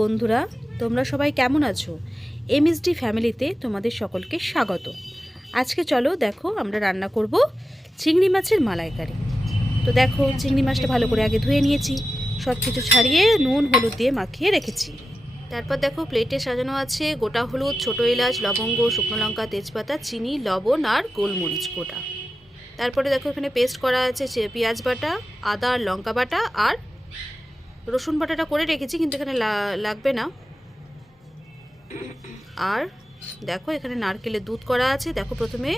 বন্ধুরা, তোমরা সবাই কেমন আছো? এমএসডি ফ্যামিলিতে তোমাদের সকলকে স্বাগত। আজকে চলো দেখো আমরা রান্না করব চিংড়ি মাছের মালাইকারি। তো দেখো চিংড়ি মাছটা ভালো করে আগে ধুয়ে নিয়েছি, সব কিছু ছাড়িয়ে নুন হলুদ দিয়ে মাখিয়ে রেখেছি। তারপর দেখো প্লেটে সাজানো আছে গোটা হলুদ, ছোটো এলাচ, লবঙ্গ, শুকনো লঙ্কা, তেজপাতা, চিনি, লবণ আর গোলমরিচ গোটা। তারপরে দেখো এখানে পেস্ট করা আছে পেঁয়াজ বাটা, আদা আর লঙ্কা বাটা আর রসুন বাটাটা করে রেখেছি, কিন্তু এখানে লাগবে না। আর দেখো এখানে নারকেলের দুধ করা আছে। দেখো প্রথমে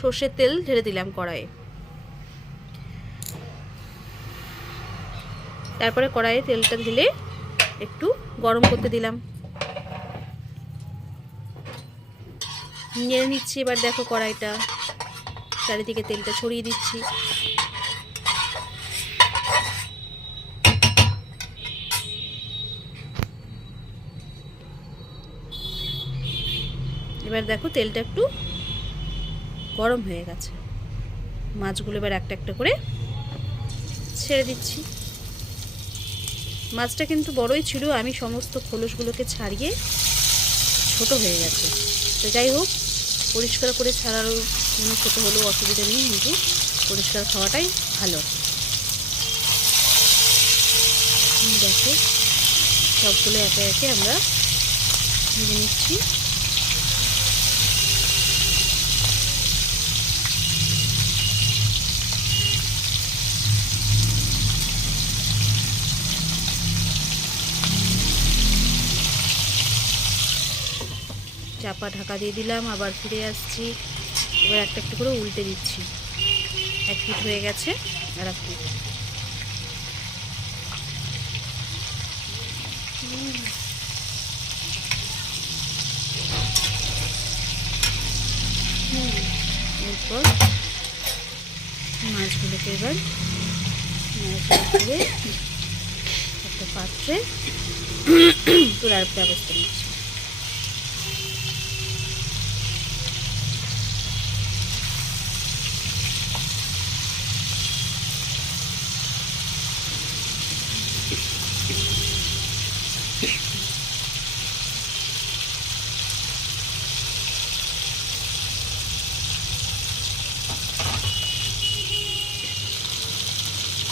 সর্ষের তেল ঢেলে দিলাম কড়াইয়ে, তারপরে কড়াইয়ে তেলটা ঢেলে একটু গরম করতে দিলাম, নেড়ে নিচ্ছি। এবার দেখো কড়াইটা চারিদিকে তেলটা ছড়িয়ে দিচ্ছি। এবার দেখো তেলটা একটু গরম হয়ে গেছে, মাছগুলো এবার একটা একটা করে ছেড়ে দিচ্ছি। মাছটা কিন্তু বড়ই ছিল, আমি সমস্ত খোলসগুলোকে ছাড়িয়ে ছোট হয়ে গেছে। তো যাই হোক, পরিষ্কার করে ছাড়ারও কোনো ছোটো হলেও অসুবিধা নেই, কিন্তু পরিষ্কার খাওয়াটাই ভালো। দেখো সবগুলো একে একে আমরা ভেজে নিচ্ছি। চাপা ঢাকা দিয়ে দিলাম, আবার ফিরে আসছি। এবার একটা একটু করে উল্টে দিচ্ছি। এক পিঠ হয়ে গেছে, আর এক পিঠ। এরপর মাছগুলোকে এবার একটা পাত্রে তোলার ব্যবস্থা নিচ্ছি।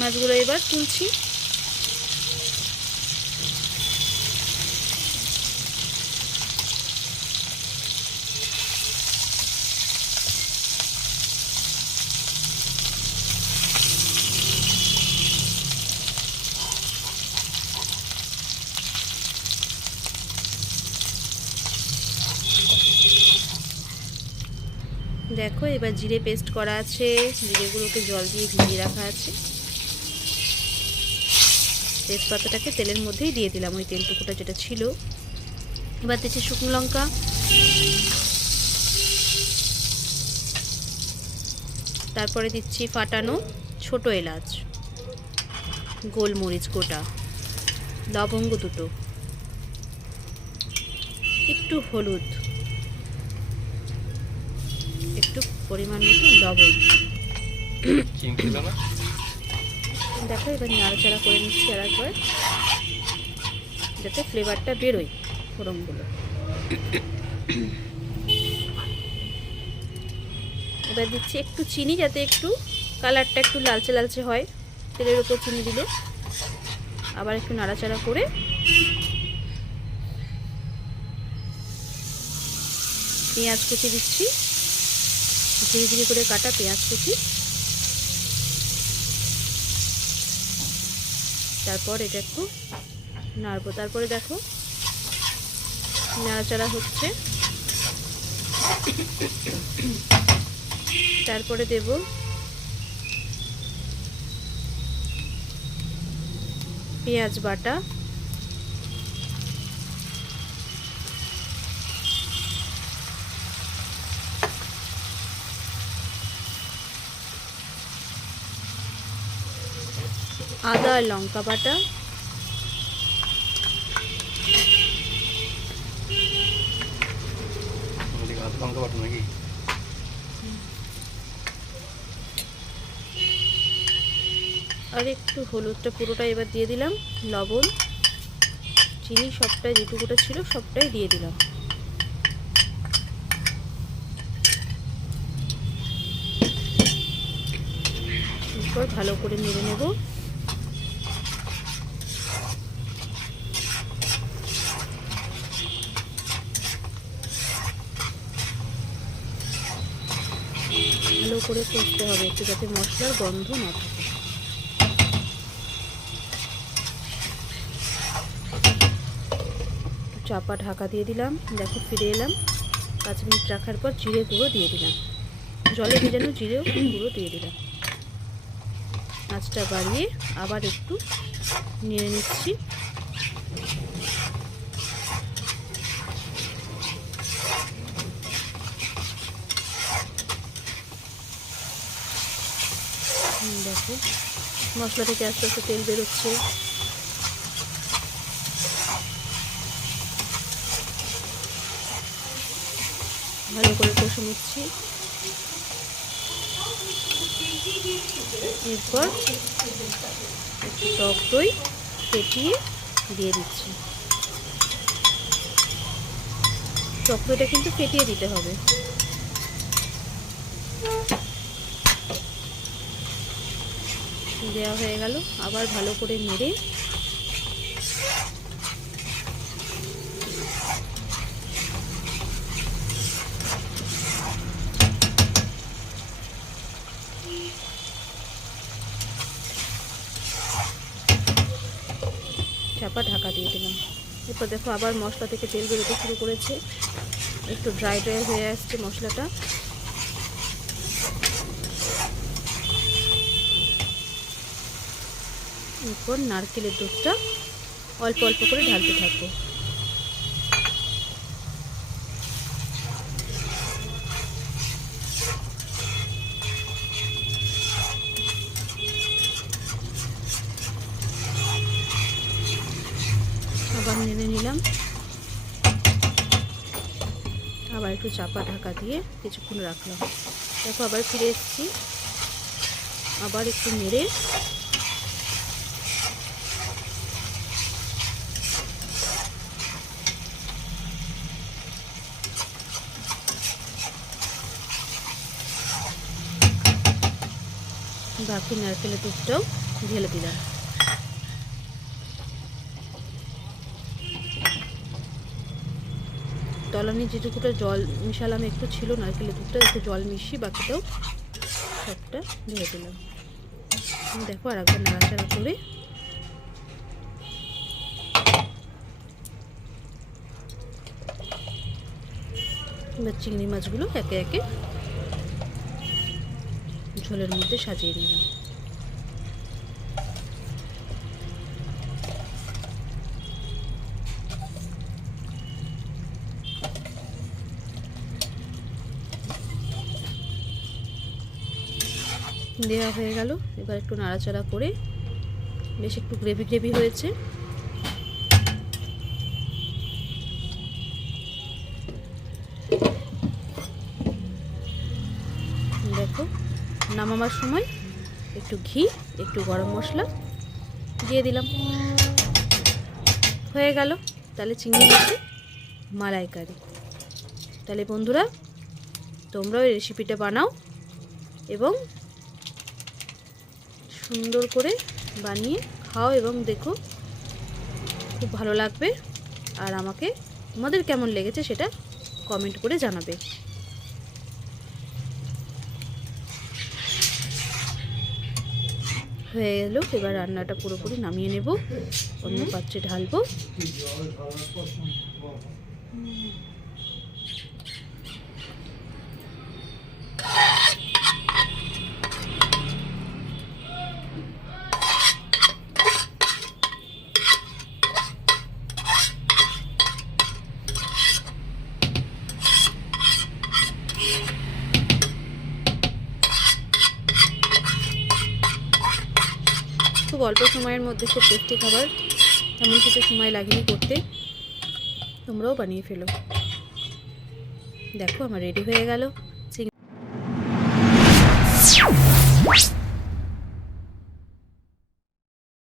মাছগুলো এবার তুলছি। দেখো এবার জিরে পেস্ট করা আছে, জিরেগুলোকে জল দিয়ে ভিজিয়ে রাখা আছে। তেজপাতাটাকে তেলের মধ্যেই দিয়ে দিলাম, ওই তেলটুকুটা যেটা ছিল। এবার দিচ্ছি শুকনো লঙ্কা, তারপরে দিচ্ছি ফাটানো ছোট এলাচ, গোলমরিচ গোটা, লবঙ্গ দুটো, একটু হলুদ, একটু পরিমাণ মতো লবণ। দেখো এবার নাড়াচাড়া করে নিচ্ছি আর একবার, যাতে ফ্লেভারটা বেরোয় ফোড়নগুলো। এবার দিচ্ছি একটু চিনি, যাতে একটু কালারটা একটু লালচে লালচে হয় তেলের উপর চিনি দিলে। আবার একটু নাড়াচাড়া করে পেঁয়াজ কুচি দিচ্ছি, ধীরে ধীরে করে কাটা পেঁয়াজ কুচি। তারপর এটা একটু নাড়বো। তারপরে দেখো নাড়াচাড়া হচ্ছে। তারপরে দেব পেঁয়াজ বাটা, আদা আর লঙ্কা বাটা, আর একটু হলুদটা পুরোটা এবার দিয়ে দিলাম, লবণ, চিনি সবটাই যেটুকুটা ছিল সবটাই দিয়ে দিলাম। এরপর ভালো করে নেড়ে নেব। ভালো করে কষতে হবে একটু, যাতে মশলার গন্ধ না থাকে। চাপা ঢাকা দিয়ে দিলাম। দেখো ফিরে এলাম। 5 মিনিট রাখার পর জিরে গুঁড়ো দিয়ে দিলাম, জলে ভেজানো জিরে গুঁড়ো দিয়ে দিলাম। আঁচটা বাড়িয়ে আবার একটু নেড়ে নিচ্ছি। দেখো মশলা থেকে আস্তে আস্তে তেল বেরোচ্ছে। ভালো করে কষে নিচ্ছি। এরপর একটু টক দই ফেটিয়ে দিয়ে দিচ্ছি। টক দইটা কিন্তু ফেটিয়ে দিতে হবে। দেওয়া হয়ে গেল। আবার ভালো করে নেড়ে চাপা ঢাকা দিয়ে দিলাম। এরপর দেখো আবার মশলা থেকে তেল বেরোতে শুরু করেছে, একটু ড্রাই ড্রাই হয়ে আসছে মশলাটা। এরপর নারকেলের দুধটা অল্প অল্প করে ঢালতে থাকবো। আবার নেড়ে নিলাম। আবার একটু চাপা ঢাকা দিয়ে কিছুক্ষণ রাখলাম। দেখো আবার ফিরে এসেছি। আবার একটু নেড়ে বাকি নারকেলের দুধটাও ঢেলে দিলাম। তলানি যেটুকুটা জল মিশালাম একটু ছিল নারকেলের দুধটা, একটু জল মিশিয়ে বাকিটাও সবটা ঢেলে দিলাম। দেখো আর একবার নাড়াচাড়া করে এবার চিংড়ি মাছগুলো একে একে ঝোলের মধ্যে সাজিয়ে নিলাম। দেওয়া হয়ে গেল। এবার একটু নাড়াচাড়া করে, বেশ একটু গ্রেভি গ্রেভি হয়েছে। দেখো নামাবার সময় একটু ঘি, একটু গরম মশলা দিয়ে দিলাম। হয়ে গেল তাহলে চিংড়ি মাছের মালাইকারি। তাহলে বন্ধুরা তোমরাও এই রেসিপিটা বানাও এবং সুন্দর করে বানিয়ে খাও এবং দেখো, খুব ভালো লাগবে। আর আমাকে তোমাদের কেমন লেগেছে সেটা কমেন্ট করে জানাবে। হয়ে গেল। এবার রান্নাটা পুরোপুরি নামিয়ে নেব, অন্য পাত্রে ঢালবো। খুব অল্প সময়ের মধ্যে খুব টেস্টি খাবার, তেমন কিছু সময় লাগেনি করতে। তোমরাও বানিয়ে ফেলো। দেখো আমার রেডি হয়ে গেল।